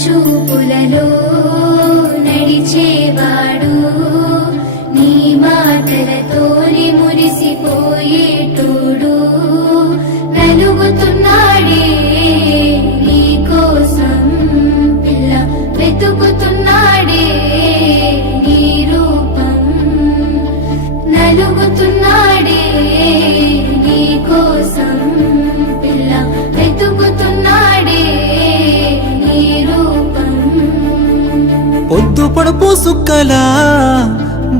చూపులలో నడిచేవాడు నీ మాటలతోని మురిసిపోయేటోడు నలుగుతున్నాడే నీ కోసం పిల్ల వెతుకుతున్నాడే నీ రూపం నలుగుతున్నాడే నీ కోసం పిల్ల వెతుకుతున్నాడే నీ రూపం పొద్దు పొడుపు సుక్కలా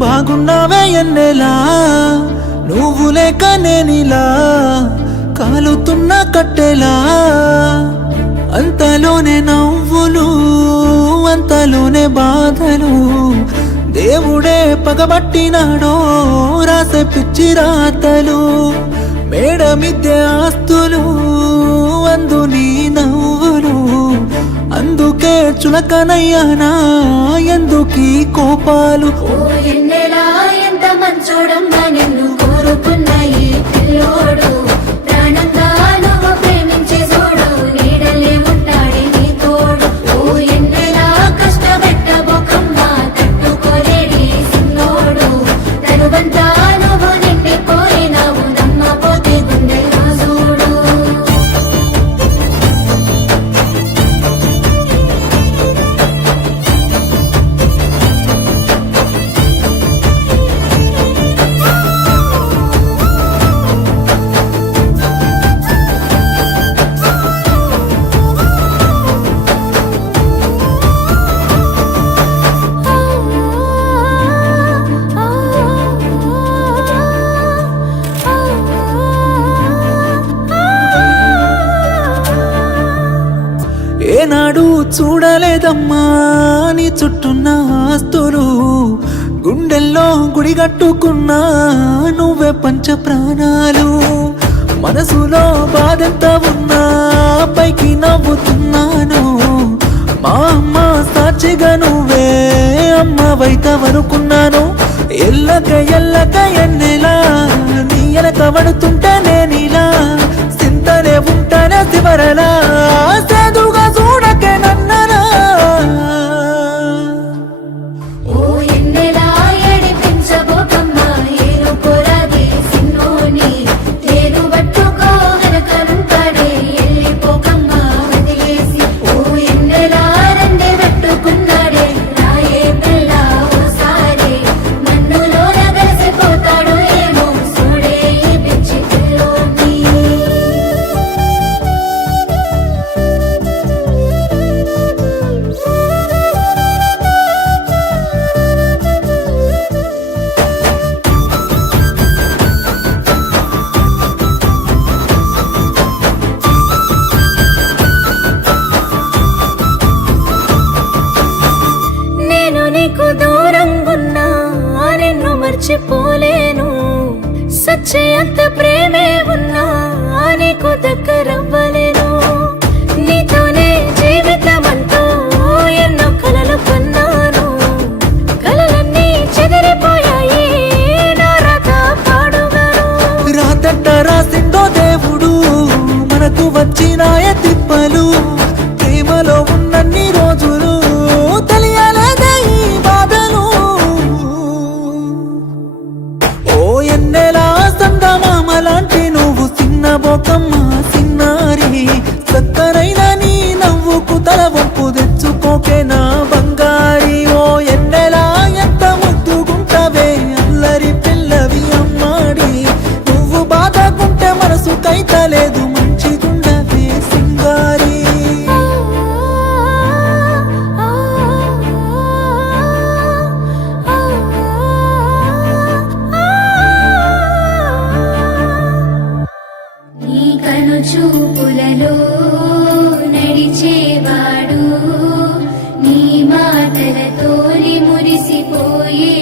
బాగున్నావే ఎన్నెలా నువ్వు లేక నేనిలా కాలుతున్న కట్టెలా అంతలోనే నవ్వులు అంతలోనే బాధలు దేవుడే పగబట్టినాడో రాసే పిచ్చి రాతలు మేడ మిద్దె ఆస్తులు అందు నీ నవ్వులు అందుకే చులకనయ్యానా ఎందుకీ కోపాలు ఓ ఎన్నెలా ఎంత మంచోడమ్మా నిన్ను కోరుకున్న ఈ పిల్లోడు ప్రాణంగా నువ్వు ప్రేమించే చూడు నీడలే ఉంటాడే నీ తోడు ఓ ఎన్నెలా కష్టపెట్టబోకమ్మా తట్టుకోలేడి సిన్నోడు తనువంతా నువ్వు నిండిపోయినావు నమ్మపోతే గుండెల్లో చూడు ఏనాడు చూడలేదమ్మా నీ చుట్టున్న ఆస్తులు గుండెల్లో గుడిగట్టుకున్నా నువ్వే పంచ ప్రాణాలు మనసులో బాధెంత ఉన్నా పైకి నవ్వుతున్నాను మా అమ్మ సాక్షిగా నువ్వే అమ్మవైతవనుకున్నాను ఎల్లక ఎల్లక ఎన్నెలా నీ ఎనక పడుతుంటే నేనిలా సింతనే ఉంటానే చివరలా సాధుగా చూడకే నన్నరా ఓ ఎన్నెలా ఏడిపించబోకమ్మా ఏను కొరాది సిన్నోని తేరు పట్టుకో వెనకనుంటాడే వెళ్ళిపోకమ్మా వదిలేసి ఓ ఎన్నెలా రెండే పెట్టుకున్నాడే రాయే పిల్ల ఓసారి నన్నులోన కలిసిపోతాడు ఏమో చూడే ఈ పిచ్చి పిల్లోని నేను నీకు దూరంగున్నా నిన్ను మర్చిపోలేను సచ్చే అంత ప్రేమే ఉన్నా నీకు దగ్గరవ్వలేను నీతోనే జీవితమంటూ ఎన్నో కలలు కన్నాను కలలన్నీ చెదిరిపోయాయి నా రాత పాడుగాను రాతట్ట రాసిందో దేవుడు మనకు వచ్చినాయ తిప్పలు ప్రేమలో ఉన్నన్ని రోజులు తెలియలేదే ఈ బాధలు ఓ ఎన్నెలా సందమామ లాంటి నువ్వు సిన్నబోకమ్మ సిన్నారి సత్తరైన నీ నవ్వుకు తల వంపు తెచ్చుకోకే నా బంగారి ఓ ఎన్నెలా ఎంత ముద్దుగుంటవే అల్లరి పిల్లవి అమ్మాడి నువ్వు బాధకుంటే మనసు కైతలేదు మంచిగుండవే సింగారి నీ కను చూపులలో నడిచేవాడు నీ మాటలతోని మురిసిపోయే